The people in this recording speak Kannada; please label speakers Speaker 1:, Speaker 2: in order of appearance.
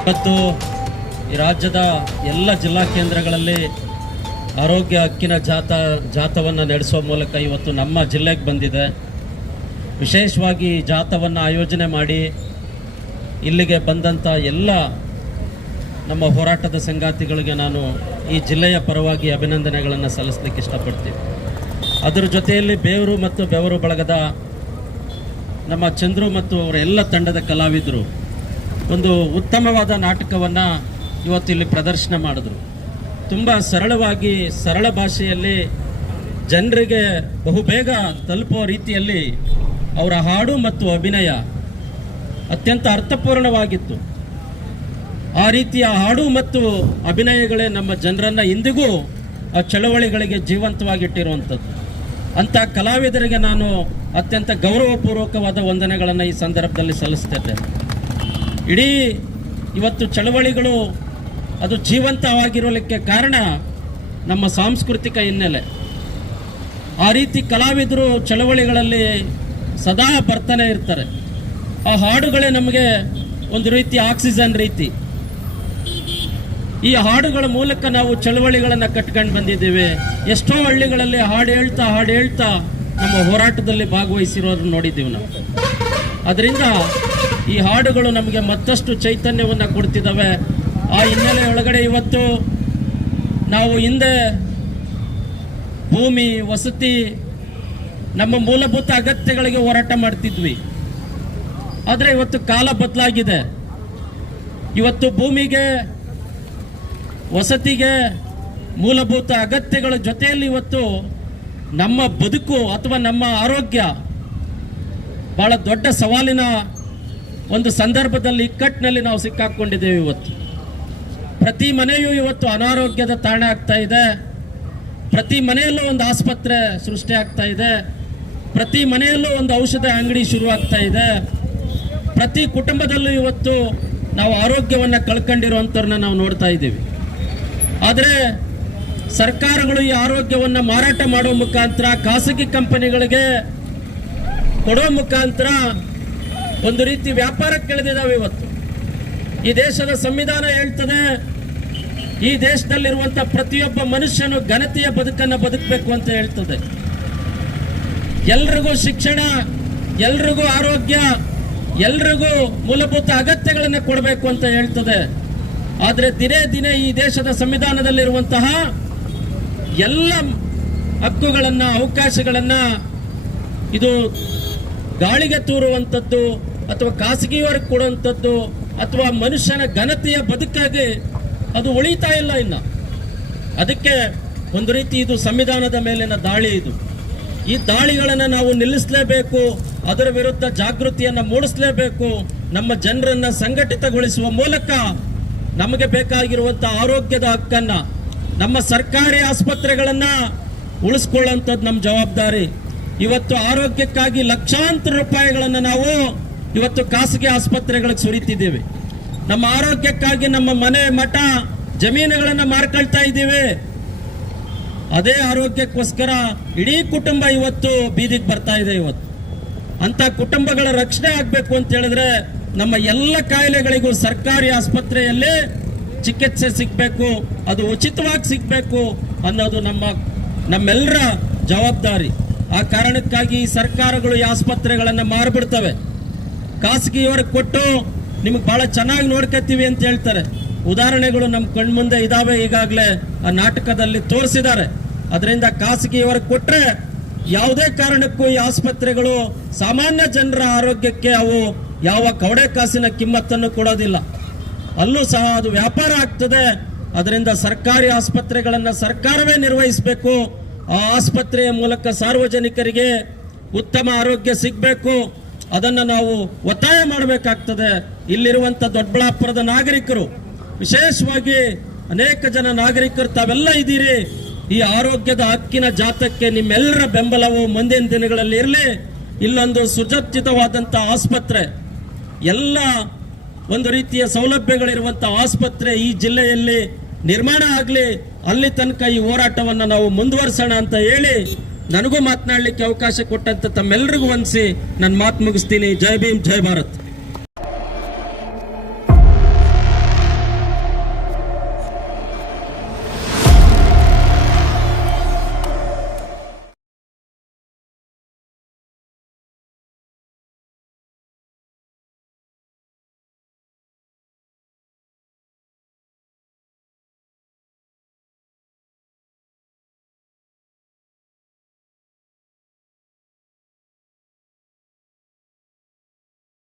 Speaker 1: ಇವತ್ತು ಈ ರಾಜ್ಯದ ಎಲ್ಲ ಜಿಲ್ಲಾ ಕೇಂದ್ರಗಳಲ್ಲಿ ಆರೋಗ್ಯ ಹಕ್ಕಿನ ಜಾತ ಜಾಥವನ್ನು ನಡೆಸುವ ಮೂಲಕ ಇವತ್ತು ನಮ್ಮ ಜಿಲ್ಲೆಗೆ ಬಂದಿದೆ. ವಿಶೇಷವಾಗಿ ಜಾಥವನ್ನು ಆಯೋಜನೆ ಮಾಡಿ ಇಲ್ಲಿಗೆ ಬಂದಂಥ ಎಲ್ಲ ನಮ್ಮ ಹೋರಾಟದ ಸಂಗಾತಿಗಳಿಗೆ ನಾನು ಈ ಜಿಲ್ಲೆಯ ಪರವಾಗಿ ಅಭಿನಂದನೆಗಳನ್ನು ಸಲ್ಲಿಸಲಿಕ್ಕೆ ಇಷ್ಟಪಡ್ತೀನಿ. ಅದರ ಜೊತೆಯಲ್ಲಿ ಬೇವರು ಮತ್ತು ಬೆವರು ಬಳಗದ ನಮ್ಮ ಚಂದ್ರು ಮತ್ತು ಅವರ ಎಲ್ಲ ತಂಡದ ಕಲಾವಿದರು ಒಂದು ಉತ್ತಮವಾದ ನಾಟಕವನ್ನು ಇವತ್ತು ಇಲ್ಲಿ ಪ್ರದರ್ಶನ ಮಾಡಿದ್ರು. ತುಂಬ ಸರಳವಾಗಿ ಸರಳ ಭಾಷೆಯಲ್ಲಿ ಜನರಿಗೆ ಬಹುಬೇಗ ತಲುಪುವ ರೀತಿಯಲ್ಲಿ ಅವರ ಹಾಡು ಮತ್ತು ಅಭಿನಯ ಅತ್ಯಂತ ಅರ್ಥಪೂರ್ಣವಾಗಿತ್ತು. ಆ ರೀತಿಯ ಹಾಡು ಮತ್ತು ಅಭಿನಯಗಳೇ ನಮ್ಮ ಜನರನ್ನು ಇಂದಿಗೂ ಆ ಚಳವಳಿಗಳಿಗೆ ಜೀವಂತವಾಗಿಟ್ಟಿರುವಂಥದ್ದು. ಅಂಥ ಕಲಾವಿದರಿಗೆ ನಾನು ಅತ್ಯಂತ ಗೌರವಪೂರ್ವಕವಾದ ವಂದನೆಗಳನ್ನು ಈ ಸಂದರ್ಭದಲ್ಲಿ ಸಲ್ಲಿಸ್ತಿದ್ದೆ ಇಡೀ ಇವತ್ತು ಚಳವಳಿಗಳು ಅದು ಜೀವಂತವಾಗಿರಲಿಕ್ಕೆ ಕಾರಣ ನಮ್ಮ ಸಾಂಸ್ಕೃತಿಕ ಹಿನ್ನೆಲೆ. ಆ ರೀತಿ ಕಲಾವಿದರು ಚಳವಳಿಗಳಲ್ಲಿ ಸದಾ ಬರ್ತಾನೆ ಇರ್ತಾರೆ. ಆ ಹಾಡುಗಳೇ ನಮಗೆ ಒಂದು ರೀತಿ ಆಕ್ಸಿಜನ್ ರೀತಿ. ಈ ಹಾಡುಗಳ ಮೂಲಕ ನಾವು ಚಳವಳಿಗಳನ್ನು ಕಟ್ಕೊಂಡು ಬಂದಿದ್ದೇವೆ. ಎಷ್ಟೋ ಹಳ್ಳಿಗಳಲ್ಲಿ ಹಾಡು ಹೇಳ್ತಾ ಹಾಡು ಹೇಳ್ತಾ ನಮ್ಮ ಹೋರಾಟದಲ್ಲಿ ಭಾಗವಹಿಸಿರೋರು ನೋಡಿದ್ದೀವಿ ನಾವು. ಅದರಿಂದ ಈ ಹಾಡುಗಳು ನಮಗೆ ಮತ್ತಷ್ಟು ಚೈತನ್ಯವನ್ನು ಕೊಡ್ತಿದ್ದಾವೆ. ಆ ಹಿನ್ನೆಲೆ ಒಳಗಡೆ ಇವತ್ತು ನಾವು ಹಿಂದೆ ಭೂಮಿ, ವಸತಿ, ನಮ್ಮ ಮೂಲಭೂತ ಅಗತ್ಯಗಳಿಗೆ ಹೋರಾಟ ಮಾಡ್ತಿದ್ವಿ. ಆದರೆ ಇವತ್ತು ಕಾಲ ಬದಲಾಗಿದೆ. ಇವತ್ತು ಭೂಮಿಗೆ, ವಸತಿಗೆ, ಮೂಲಭೂತ ಅಗತ್ಯಗಳ ಜೊತೆಯಲ್ಲಿ ಇವತ್ತು ನಮ್ಮ ಬದುಕು ಅಥವಾ ನಮ್ಮ ಆರೋಗ್ಯ ಬಹಳ ದೊಡ್ಡ ಸವಾಲಿನ ಒಂದು ಸಂದರ್ಭದಲ್ಲಿ ಇಕ್ಕಟ್ಟಿನಲ್ಲಿ ನಾವು ಸಿಕ್ಕಾಕೊಂಡಿದ್ದೇವೆ ಇವತ್ತು. ಪ್ರತಿ ಮನೆಯೂ ಇವತ್ತು ಅನಾರೋಗ್ಯದ ತಾಣ ಆಗ್ತಾ ಇದೆ. ಪ್ರತಿ ಮನೆಯಲ್ಲೂ ಒಂದು ಆಸ್ಪತ್ರೆ ಸೃಷ್ಟಿ ಆಗ್ತಾ ಇದೆ. ಪ್ರತಿ ಮನೆಯಲ್ಲೂ ಒಂದು ಔಷಧ ಅಂಗಡಿ ಶುರುವಾಗ್ತಾ ಇದೆ. ಪ್ರತಿ ಕುಟುಂಬದಲ್ಲೂ ಇವತ್ತು ನಾವು ಆರೋಗ್ಯವನ್ನು ಕಳ್ಕೊಂಡಿರುವಂಥವ್ರನ್ನ ನಾವು ನೋಡ್ತಾ ಇದ್ದೀವಿ. ಆದರೆ ಸರ್ಕಾರಗಳು ಈ ಆರೋಗ್ಯವನ್ನು ಮಾರಾಟ ಮಾಡುವ ಮುಖಾಂತರ, ಖಾಸಗಿ ಕಂಪನಿಗಳಿಗೆ ಕೊಡೋ ಮುಖಾಂತರ ಒಂದು ರೀತಿ ವ್ಯಾಪಾರಕ್ಕೆ ಇಳಿದಿದ್ದಾವೆ ಇವತ್ತು. ಈ ದೇಶದ ಸಂವಿಧಾನ ಹೇಳ್ತದೆ, ಈ ದೇಶದಲ್ಲಿರುವಂಥ ಪ್ರತಿಯೊಬ್ಬ ಮನುಷ್ಯನು ಘನತೆಯ ಬದುಕನ್ನು ಬದುಕಬೇಕು ಅಂತ ಹೇಳ್ತದೆ. ಎಲ್ರಿಗೂ ಶಿಕ್ಷಣ, ಎಲ್ರಿಗೂ ಆರೋಗ್ಯ, ಎಲ್ರಿಗೂ ಮೂಲಭೂತ ಅಗತ್ಯಗಳನ್ನು ಕೊಡಬೇಕು ಅಂತ ಹೇಳ್ತದೆ. ಆದರೆ ದಿನೇ ದಿನೇ ಈ ದೇಶದ ಸಂವಿಧಾನದಲ್ಲಿರುವಂತಹ ಎಲ್ಲ ಹಕ್ಕುಗಳನ್ನು, ಅವಕಾಶಗಳನ್ನು ಇದು ಗಾಳಿಗೆ ತೂರುವಂಥದ್ದು ಅಥವಾ ಖಾಸಗಿಯವರಿಗೆ ಕೊಡುವಂಥದ್ದು ಅಥವಾ ಮನುಷ್ಯನ ಘನತೆಯ ಬದುಕಾಗಿ ಅದು ಉಳಿತಾ ಇಲ್ಲ ಇನ್ನು. ಅದಕ್ಕೆ ಒಂದು ರೀತಿ ಇದು ಸಂವಿಧಾನದ ಮೇಲಿನ ದಾಳಿ ಇದು. ಈ ದಾಳಿಗಳನ್ನು ನಾವು ನಿಲ್ಲಿಸಲೇಬೇಕು, ಅದರ ವಿರುದ್ಧ ಜಾಗೃತಿಯನ್ನು ಮೂಡಿಸಲೇಬೇಕು, ನಮ್ಮ ಜನರನ್ನು ಸಂಘಟಿತಗೊಳಿಸುವ ಮೂಲಕ ನಮಗೆ ಬೇಕಾಗಿರುವಂಥ ಆರೋಗ್ಯದ ಹಕ್ಕನ್ನ, ನಮ್ಮ ಸರ್ಕಾರಿ ಆಸ್ಪತ್ರೆಗಳನ್ನು ಉಳಿಸ್ಕೊಳ್ಳುವಂಥದ್ದು ನಮ್ಮ ಜವಾಬ್ದಾರಿ. ಇವತ್ತು ಆರೋಗ್ಯಕ್ಕಾಗಿ ಲಕ್ಷಾಂತರ ರೂಪಾಯಿಗಳನ್ನು ನಾವು ಇವತ್ತು ಖಾಸಗಿ ಆಸ್ಪತ್ರೆಗಳಿಗೆ ಸುರಿತಿದ್ದೇವೆ. ನಮ್ಮ ಆರೋಗ್ಯಕ್ಕಾಗಿ ನಮ್ಮ ಮನೆ ಮಠ ಜಮೀನುಗಳನ್ನು ಮಾರ್ಕೊಳ್ತಾ ಇದ್ದೀವಿ. ಅದೇ ಆರೋಗ್ಯಕ್ಕೋಸ್ಕರ ಇಡೀ ಕುಟುಂಬ ಇವತ್ತು ಬೀದಿಗೆ ಬರ್ತಾ ಇದೆ ಇವತ್ತು. ಅಂತ ಕುಟುಂಬಗಳ ರಕ್ಷಣೆ ಆಗಬೇಕು ಅಂತ ಹೇಳಿದ್ರೆ ನಮ್ಮ ಎಲ್ಲ ಕಾಯಿಲೆಗಳಿಗೂ ಸರ್ಕಾರಿ ಆಸ್ಪತ್ರೆಯಲ್ಲಿ ಚಿಕಿತ್ಸೆ ಸಿಗಬೇಕು, ಅದು ಉಚಿತವಾಗಿ ಸಿಗಬೇಕು ಅನ್ನೋದು ನಮ್ಮ, ನಮ್ಮೆಲ್ಲರ ಜವಾಬ್ದಾರಿ. ಆ ಕಾರಣಕ್ಕಾಗಿ ಸರ್ಕಾರಗಳು ಈ ಆಸ್ಪತ್ರೆಗಳನ್ನು ಮಾರ್ಬಿಡ್ತವೆ. ಖಾಸಗಿಯವರಿಗೆ ಕೊಟ್ಟು ನಿಮ್ಗೆ ಬಹಳ ಚೆನ್ನಾಗಿ ನೋಡ್ಕೊತೀವಿ ಅಂತ ಹೇಳ್ತಾರೆ. ಉದಾಹರಣೆಗಳು ನಮ್ಮ ಕಣ್ಮುಂದೆ ಇದಾವೆ ಈಗಾಗಲೇ ಆ ನಾಟಕದಲ್ಲಿ ತೋರಿಸಿದ್ದಾರೆ. ಅದರಿಂದ ಖಾಸಗಿಯವ್ರಿಗೆ ಕೊಟ್ಟರೆ ಯಾವುದೇ ಕಾರಣಕ್ಕೂ ಈ ಆಸ್ಪತ್ರೆಗಳು ಸಾಮಾನ್ಯ ಜನರ ಆರೋಗ್ಯಕ್ಕೆ ಅವು ಯಾವ ಕವಡೆ ಕಾಸಿನ ಕಿಮ್ಮತ್ತನ್ನು ಕೊಡೋದಿಲ್ಲ. ಅಲ್ಲೂ ಸಹ ಅದು ವ್ಯಾಪಾರ ಆಗ್ತದೆ. ಅದರಿಂದ ಸರ್ಕಾರಿ ಆಸ್ಪತ್ರೆಗಳನ್ನು ಸರ್ಕಾರವೇ ನಿರ್ವಹಿಸಬೇಕು. ಆ ಆಸ್ಪತ್ರೆಯ ಮೂಲಕ ಸಾರ್ವಜನಿಕರಿಗೆ ಉತ್ತಮ ಆರೋಗ್ಯ ಸಿಗಬೇಕು. ಅದನ್ನು ನಾವು ಒತ್ತಾಯ ಮಾಡಬೇಕಾಗ್ತದೆ. ಇಲ್ಲಿರುವಂಥ ದೊಡ್ಡಬಳ್ಳಾಪುರದ ನಾಗರಿಕರು, ವಿಶೇಷವಾಗಿ ಅನೇಕ ಜನ ನಾಗರಿಕರು, ತಾವೆಲ್ಲ ಇದ್ದೀರಿ. ಈ ಆರೋಗ್ಯದ ಹಕ್ಕಿನ ಜಾತಕ್ಕೆ ನಿಮ್ಮೆಲ್ಲರ ಬೆಂಬಲವು ಮುಂದಿನ ದಿನಗಳಲ್ಲಿ ಇರಲಿ. ಇಲ್ಲೊಂದು ಸುಜರ್ಜಿತವಾದಂಥ ಆಸ್ಪತ್ರೆ, ಎಲ್ಲ ಒಂದು ರೀತಿಯ ಸೌಲಭ್ಯಗಳಿರುವಂಥ ಆಸ್ಪತ್ರೆ ಈ ಜಿಲ್ಲೆಯಲ್ಲಿ ನಿರ್ಮಾಣ ಆಗಲಿ. ಅಲ್ಲಿ ತನಕ ಈ ಹೋರಾಟವನ್ನು ನಾವು ಮುಂದುವರಿಸೋಣ ಅಂತ ಹೇಳಿ ನನಗೂ ಮಾತನಾಡಲಿಕ್ಕೆ ಅವಕಾಶ ಕೊಟ್ಟಂತ ತಮ್ಮೆಲ್ಲರಿಗೂ ವಂದಿಸಿ ನನ್ನ ಮಾತು ಮುಗಿಸ್ತೀನಿ. ಜೈ ಭೀಮ್ ಜೈ ಭಾರತ್.